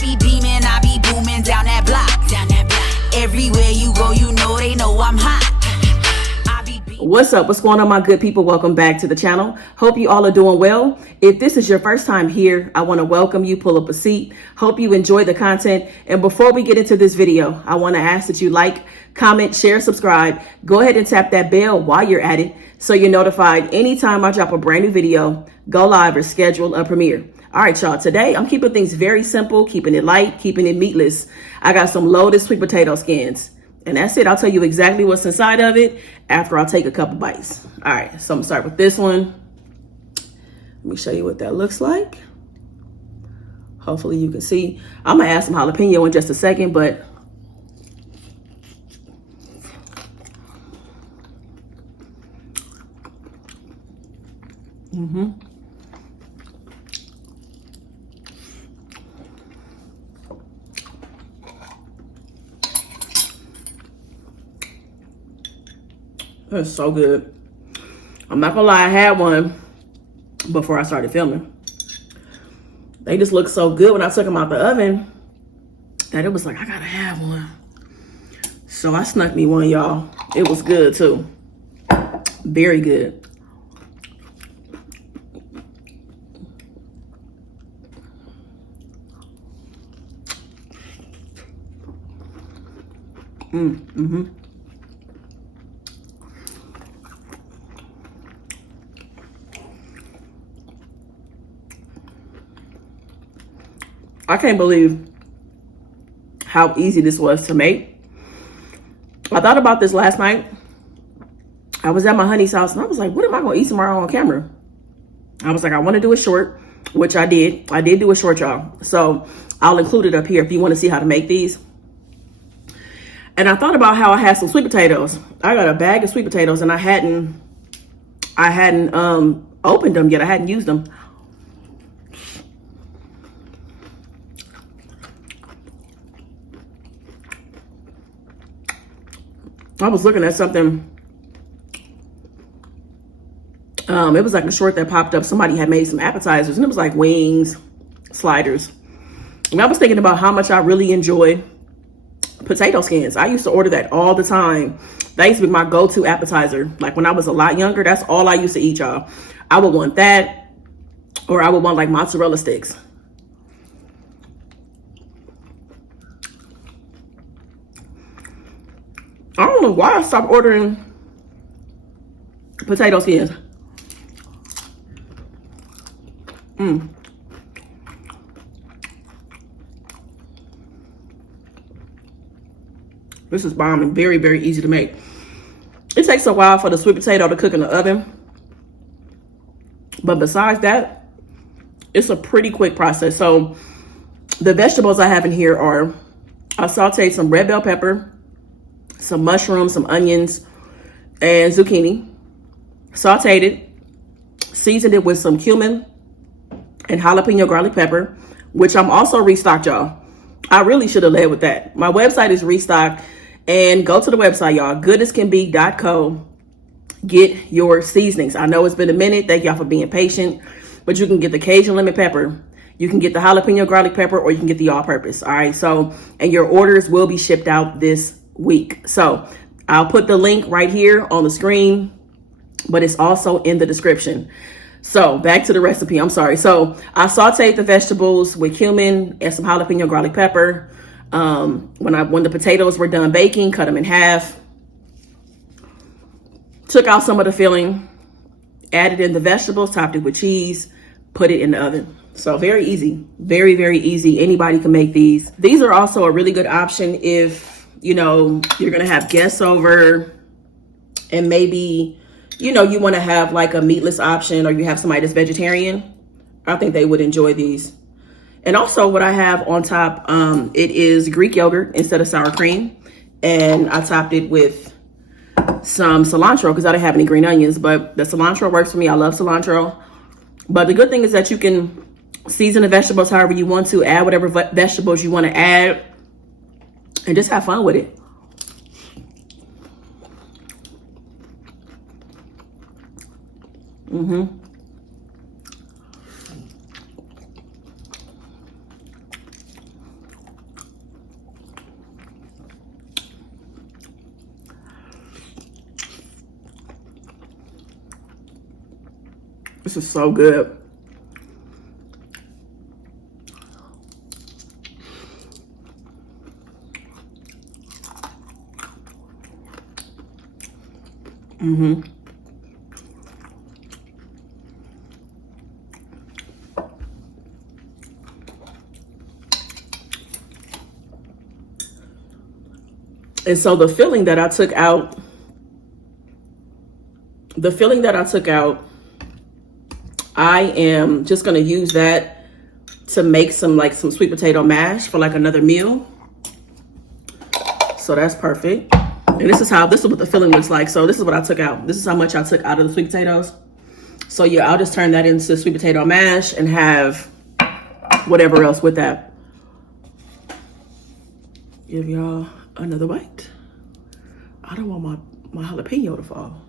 be beaming, I be booming down that block. Everywhere you go, you know they know I'm hot. What's up? What's going on, my good people? Welcome back to the channel. Hope you all are doing well. If this is your first time here, I want to welcome you. Pull up a seat. Hope you enjoy the content. And before we get into this video, I want to ask that you like, comment, share, subscribe. Go ahead and tap that bell while you're at it so you're notified anytime I drop a brand new video, go live, or schedule a premiere. All right, y'all. Today, I'm keeping things very simple, keeping it light, keeping it meatless. I got some loaded sweet potato skins. And that's it. I'll tell you exactly what's inside of it after I take a couple bites. All right, so I'm gonna start with this one. Let me show you what that looks like. Hopefully you can see. I'm gonna add some jalapeno in just a second, but that's so good. I'm not gonna lie, I had one before I started filming. They just look so good when I took them out the oven that it was like, I gotta have one. So I snuck me one, y'all. It was good too. Very good. I can't believe how easy this was to make. I thought about this last night. I was at my honey's house and I was like, what am I gonna eat tomorrow on camera? I was like, I wanna do a short, which I did. I did do a short, y'all. So I'll include it up here if you wanna see how to make these. And I thought about how I had some sweet potatoes. I got a bag of sweet potatoes and I hadn't opened them yet. I hadn't used them. I was looking at something. It was like a short that popped up. Somebody had made some appetizers and it was like wings, sliders. And I was thinking about how much I really enjoy potato skins. I used to order that all the time. That used to be my go-to appetizer. Like when I was a lot younger, that's all I used to eat, y'all. I would want that, or I would want like mozzarella sticks. I don't know why I stopped ordering potato skins. This is bomb and very, very easy to make. It takes a while for the sweet potato to cook in the oven. But besides that, it's a pretty quick process. So the vegetables I have in here are, I sauteed some red bell pepper, some mushrooms, some onions, and zucchini. Sauteed it, seasoned it with some cumin and jalapeno garlic pepper, which I'm also restocked, y'all. I really should have led with that. My website is restocked, and go to the website, y'all, goodascanbe.co. Get your seasonings. I know it's been a minute. Thank y'all for being patient, but you can get the Cajun lemon pepper. You can get the jalapeno garlic pepper, or you can get the all-purpose. All right. So, and your orders will be shipped out this week. So I'll put the link right here on the screen, but it's also in the description. So back to the recipe. I'm sorry. So I sauteed the vegetables with cumin and some jalapeno garlic pepper. When the potatoes were done baking, cut them in half. Took out some of the filling, added in the vegetables, topped it with cheese, put it in the oven. So very easy, very, very easy. Anybody can make these. These are also a really good option if, you know, you're going to have guests over and maybe, you know, you want to have like a meatless option, or you have somebody that's vegetarian. I think they would enjoy these. And also what I have on top, it is Greek yogurt instead of sour cream. And I topped it with some cilantro because I didn't have any green onions, but the cilantro works for me. I love cilantro. But the good thing is that you can season the vegetables however you want to, add whatever vegetables you want to add, and just have fun with it. This is so good. Mm-hmm. And so the filling that I took out, I am just going to use that to make some sweet potato mash for like another meal. So that's perfect. And this is what the filling looks like. So this is what I took out. This is how much I took out of the sweet potatoes. So yeah, I'll just turn that into sweet potato mash and have whatever else with that. Give y'all another bite. I don't want my jalapeno to fall.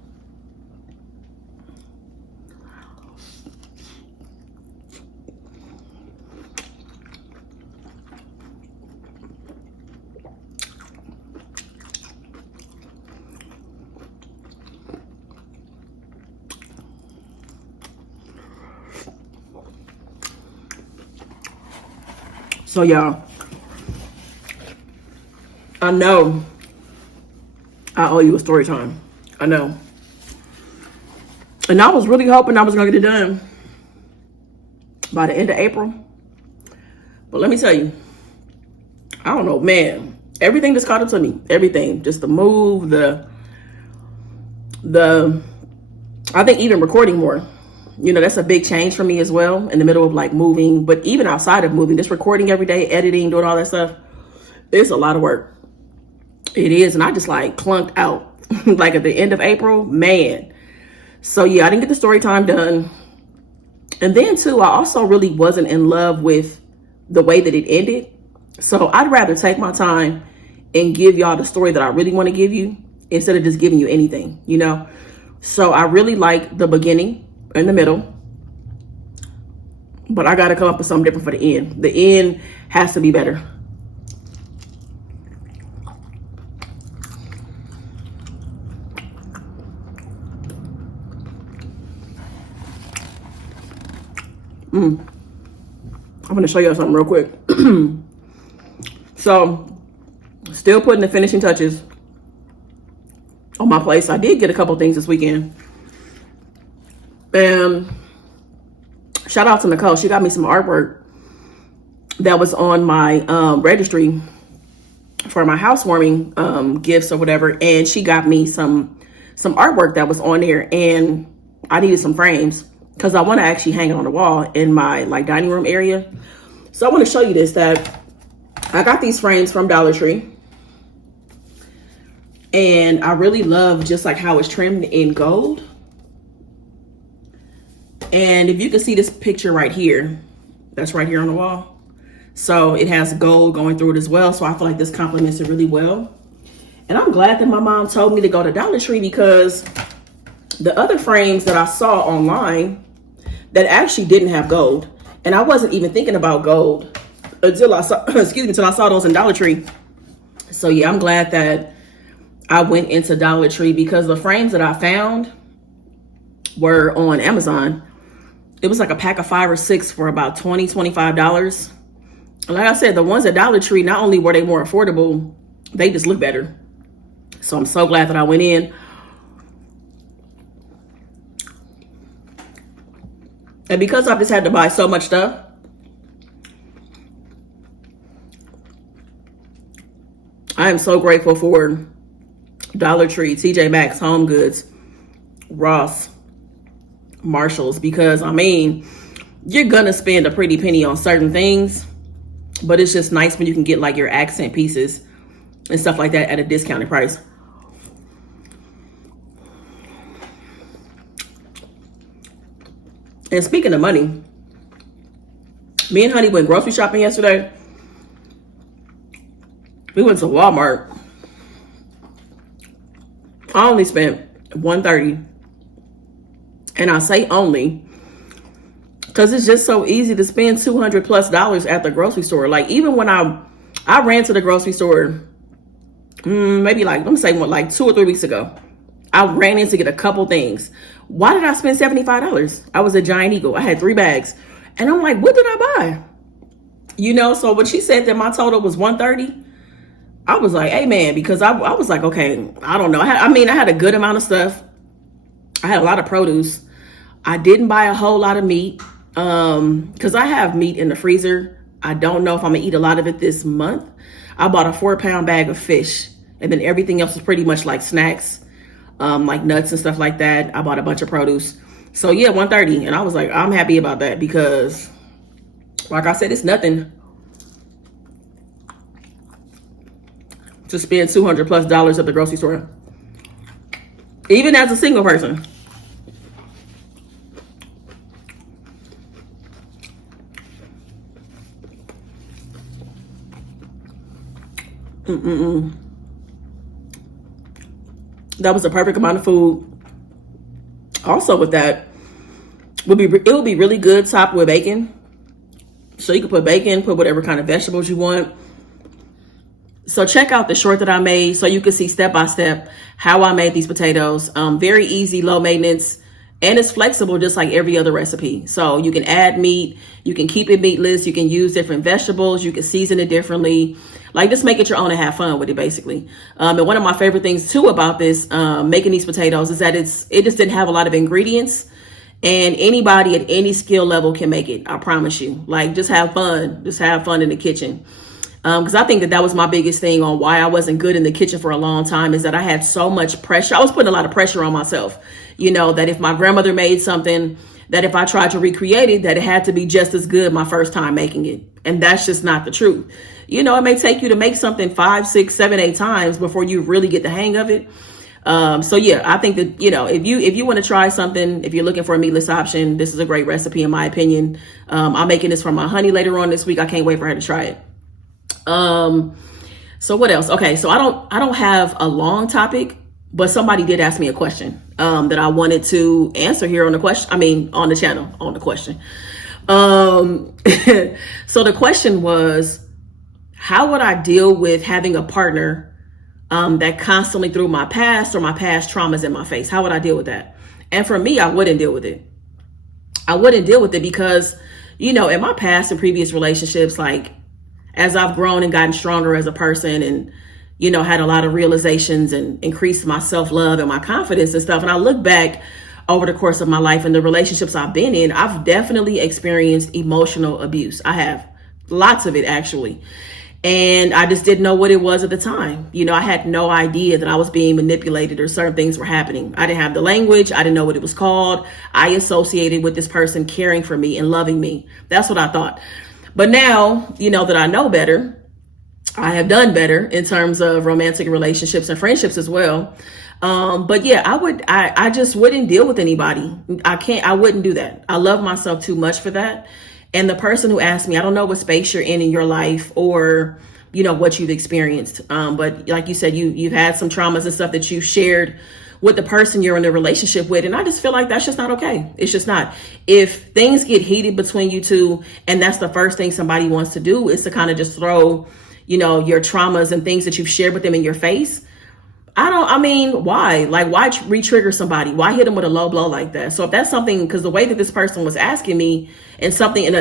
So y'all, I know I owe you a story time. I know. And I was really hoping I was gonna get it done by the end of April. But let me tell you, I don't know, man. Everything just caught up to me. Everything. Just the move, I think even recording more. You know, that's a big change for me as well, in the middle of like moving. But even outside of moving, just recording every day, editing, doing all that stuff, it's a lot of work. It is. And I just like clunked out like at the end of April, man. So yeah, I didn't get the story time done. And then too, I also really wasn't in love with the way that it ended. So I'd rather take my time and give y'all the story that I really want to give you instead of just giving you anything, you know? So I really like the beginning and the middle, but I got to come up with something different for the end. The end has to be better. I'm going to show you something real quick. So, still putting the finishing touches on my place. I did get a couple things this weekend. And shout out to Nicole. She got me some artwork that was on my registry for my housewarming gifts or whatever. And she got me some artwork that was on there. And I needed some frames because I want to actually hang it on the wall in my like dining room area. So I want to show you this, that I got these frames from Dollar Tree. And I really love just like how it's trimmed in gold. And if you can see this picture right here, that's right here on the wall. So it has gold going through it as well. So I feel like this complements it really well. And I'm glad that my mom told me to go to Dollar Tree, because the other frames that I saw online that actually didn't have gold, and I wasn't even thinking about gold until I saw, until I saw those in Dollar Tree. So yeah, I'm glad that I went into Dollar Tree, because the frames that I found were on Amazon. It was like a pack of 5 or 6 for about $20-$25. And like I said, the ones at Dollar Tree, not only were they more affordable, they just look better. So I'm so glad that I went in. And because I've just had to buy so much stuff, I am so grateful for Dollar Tree, TJ Maxx, Home Goods, Ross, Marshalls, because I mean, you're gonna spend a pretty penny on certain things, but it's just nice when you can get like your accent pieces and stuff like that at a discounted price. And speaking of money, me and Honey went grocery shopping yesterday. We went to Walmart. I only spent $130. And I say only because it's just so easy to spend $200+ at the grocery store. Like even when I ran to the grocery store, maybe like, let me say like 2 or 3 weeks ago. I ran in to get a couple things. Why did I spend $75? I was a Giant Eagle. I had 3 bags. And I'm like, what did I buy? You know, so when she said that my total was $130, I was like, hey man, because I was like, okay, I don't know. I had a good amount of stuff. I had a lot of produce. I didn't buy a whole lot of meat because I have meat in the freezer. I don't know if I'm gonna eat a lot of it this month. I bought a 4-pound bag of fish, and then everything else was pretty much like snacks, like nuts and stuff like that. I bought a bunch of produce. So yeah, $130, and I was like, I'm happy about that because, like I said, it's nothing to spend $200+ at the grocery store, even as a single person. That was the perfect amount of food. Also with that, it would be really good topped with bacon. So you can put bacon, put whatever kind of vegetables you want. So check out the short that I made so you can see step by step how I made these potatoes. Very easy, low maintenance, and it's flexible just like every other recipe. So you can add meat, you can keep it meatless, you can use different vegetables, you can season it differently. Like, just make it your own and have fun with it, basically. And one of my favorite things too about this, making these potatoes, is that it just didn't have a lot of ingredients, and anybody at any skill level can make it. I promise you. Like, just have fun in the kitchen. Because I think that was my biggest thing on why I wasn't good in the kitchen for a long time, is that I had so much pressure. I was putting a lot of pressure on myself, you know, that if my grandmother made something, that if I tried to recreate it, that it had to be just as good my first time making it. And that's just not the truth. You know, it may take you to make something 5, 6, 7, 8 times before you really get the hang of it. So yeah, I think that, you know, if you want to try something, if you're looking for a meatless option, this is a great recipe in my opinion. I'm making this for my honey later on this week. I can't wait for her to try it. So what else? Okay, so I don't have a long topic, but somebody did ask me a question that I wanted to answer here on the channel on the question. So the question was, how would I deal with having a partner that constantly threw my past or my past traumas in my face? How would I deal with that? And for me, I wouldn't deal with it. I wouldn't deal with it because, you know, in my past and previous relationships, like, as I've grown and gotten stronger as a person and, you know, had a lot of realizations and increased my self-love and my confidence and stuff. And I look back over the course of my life and the relationships I've been in, I've definitely experienced emotional abuse. I have lots of it, actually. And I just didn't know what it was at the time. You know, I had no idea that I was being manipulated or certain things were happening. I didn't have the language. I didn't know what it was called. I associated with this person caring for me and loving me. That's what I thought. But now, you know, that I know better, I have done better in terms of romantic relationships and friendships as well. But yeah, I just wouldn't deal with anybody. I wouldn't do that. I love myself too much for that. And the person who asked me, I don't know what space you're in your life or, you know, what you've experienced. But like you said, you've had some traumas and stuff that you've shared with the person you're in a relationship with. And I just feel like that's just not okay. It's just not. If things get heated between you two, and that's the first thing somebody wants to do is to kind of just throw, you know, your traumas and things that you've shared with them in your face. Why? Like, why re-trigger somebody? Why hit them with a low blow like that? So if that's something, because the way that this person was asking me and something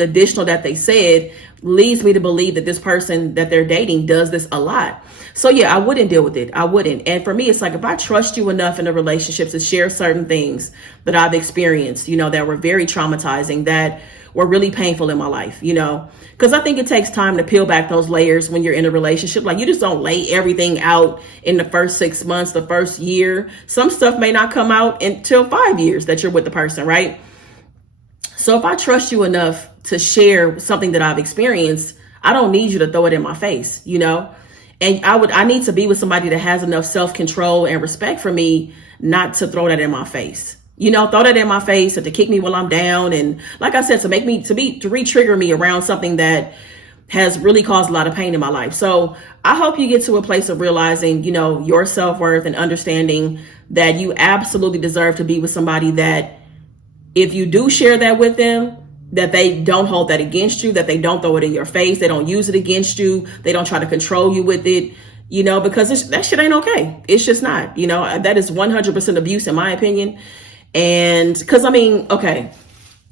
additional that they said leads me to believe that this person that they're dating does this a lot. So yeah, I wouldn't deal with it. I wouldn't. And for me, it's like, if I trust you enough in a relationship to share certain things that I've experienced, you know, that were very traumatizing, that were really painful in my life, you know, because I think it takes time to peel back those layers when you're in a relationship. Like, you just don't lay everything out in the first 6 months, the first year. Some stuff may not come out until 5 years that you're with the person, right? So if I trust you enough to share something that I've experienced, I don't need you to throw it in my face, you know? And I need to be with somebody that has enough self-control and respect for me not to throw that in my face. You know, throw that in my face and to kick me while I'm down. And like I said, to re-trigger me around something that has really caused a lot of pain in my life. So I hope you get to a place of realizing, you know, your self-worth and understanding that you absolutely deserve to be with somebody that, if you do share that with them, that they don't hold that against you, that they don't throw it in your face. They don't use it against you. They don't try to control you with it. you know, because that shit ain't okay. It's just not, you know, that is 100% abuse in my opinion. And because, I mean, okay,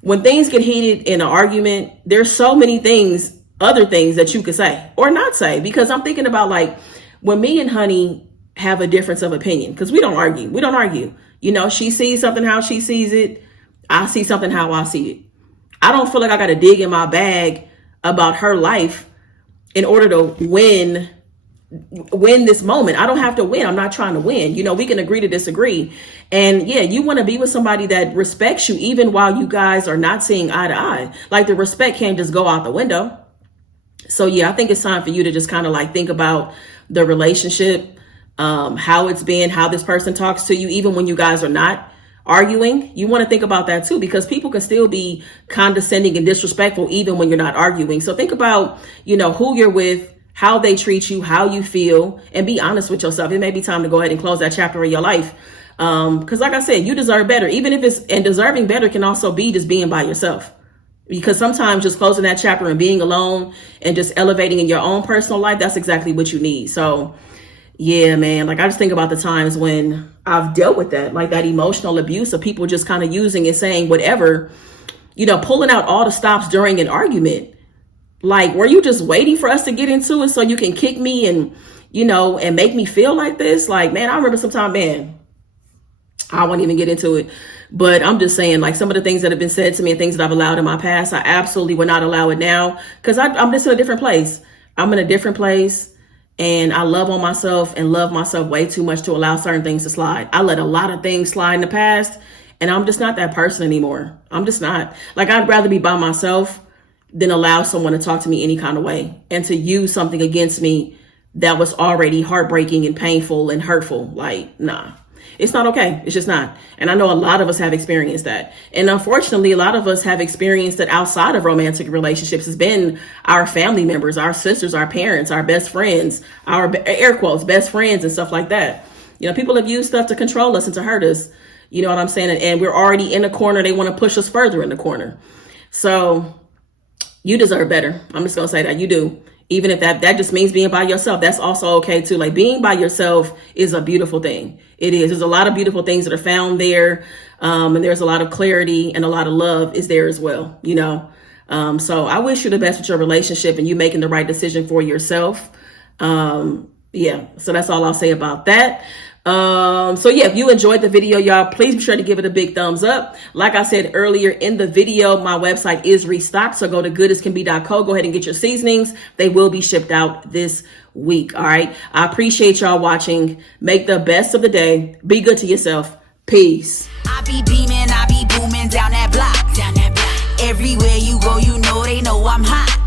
when things get heated in an argument, there's so many things, other things that you could say or not say, because I'm thinking about like when me and Honey have a difference of opinion, because we don't argue. You know, she sees something how she sees it. I see something how I see it. I don't feel like I got to dig in my bag about her life in order to win this moment. I don't have to win. I'm not trying to win. You know, we can agree to disagree. And yeah, you want to be with somebody that respects you even while you guys are not seeing eye to eye. Like the respect can't just go out the window. So yeah, I think it's time for you to just kind of like think about the relationship, how it's been, how this person talks to you, even when you guys are not arguing. You want to think about that too, because people can still be condescending and disrespectful even when you're not arguing. So think about, you know, who you're with, how they treat you, how you feel, and be honest with yourself. It may be time to go ahead and close that chapter in your life. Because like I said, you deserve better, even if it's, and deserving better can also be just being by yourself. Because sometimes just closing that chapter and being alone and just elevating in your own personal life, that's exactly what you need. So yeah, man, like I just think about the times when I've dealt with that, like that emotional abuse of people just kind of using and saying whatever, you know, pulling out all the stops during an argument. Like, were you just waiting for us to get into it so you can kick me and, you know, and make me feel like this? Like, man, I remember sometime, man, I won't even get into it. But I'm just saying, like, some of the things that have been said to me and things that I've allowed in my past, I absolutely would not allow it now, because I'm just in a different place. I'm in a different place, and I love on myself and love myself way too much to allow certain things to slide. I let a lot of things slide in the past, and I'm just not that person anymore. I'm just not. Like, I'd rather be by myself than allow someone to talk to me any kind of way and to use something against me that was already heartbreaking and painful and hurtful. Like, nah. It's not okay. It's just not. And I know a lot of us have experienced that. And unfortunately, a lot of us have experienced that outside of romantic relationships. It's been our family members, our sisters, our parents, our best friends, our air quotes, best friends and stuff like that. You know, people have used stuff to control us and to hurt us. You know what I'm saying? And we're already in a corner. They want to push us further in the corner. So you deserve better. I'm just going to say that you do. Even if that just means being by yourself, that's also okay too. Like, being by yourself is a beautiful thing. It is. There's a lot of beautiful things that are found there. And there's a lot of clarity and a lot of love is there as well, you know? So I wish you the best with your relationship and you making the right decision for yourself. Yeah. So that's all I'll say about that. So yeah, if you enjoyed the video, y'all, please be sure to give it a big thumbs up. Like I said earlier in the video, my website is restocked. So go to goodascanbe.co. Go ahead and get your seasonings. They will be shipped out this week. All right. I appreciate y'all watching. Make the best of the day. Be good to yourself. Peace. I be beaming, I be booming down that block. Everywhere you go, you know they know I'm hot.